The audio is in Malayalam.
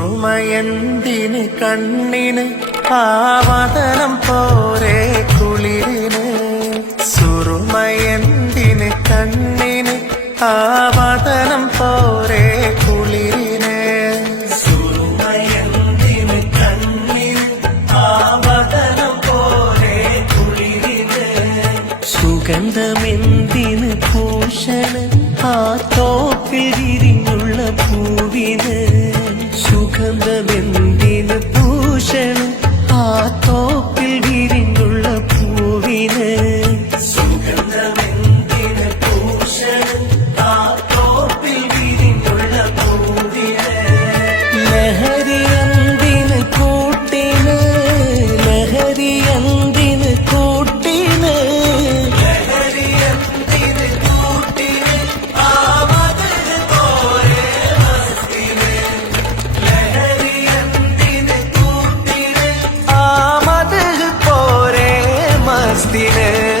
സുറുമയന്തിന് കണ്ണിന് ആവതനം പോരെ കുളിരിന്. സുറുമയന്തിന് കണ്ണിന് ആവതനം പോരെ കുളിരിന്. സുറുമയന്തിന് കണ്ണിന് ആവതനം പോരെ കുളിരിന്. സുഗന്ധമെന്തിന് ഭൂഷണ് ആ തോപ്പിൽ വിരിഞ്ഞുള്ള പൂവിന്. സുഗന്ധമെന്തിന് ഭൂഷണ് ആ തോപ്പിൽ വിരിഞ്ഞുള്ള പൂവിന് സുഗന്ധമെന്തിന് দিনের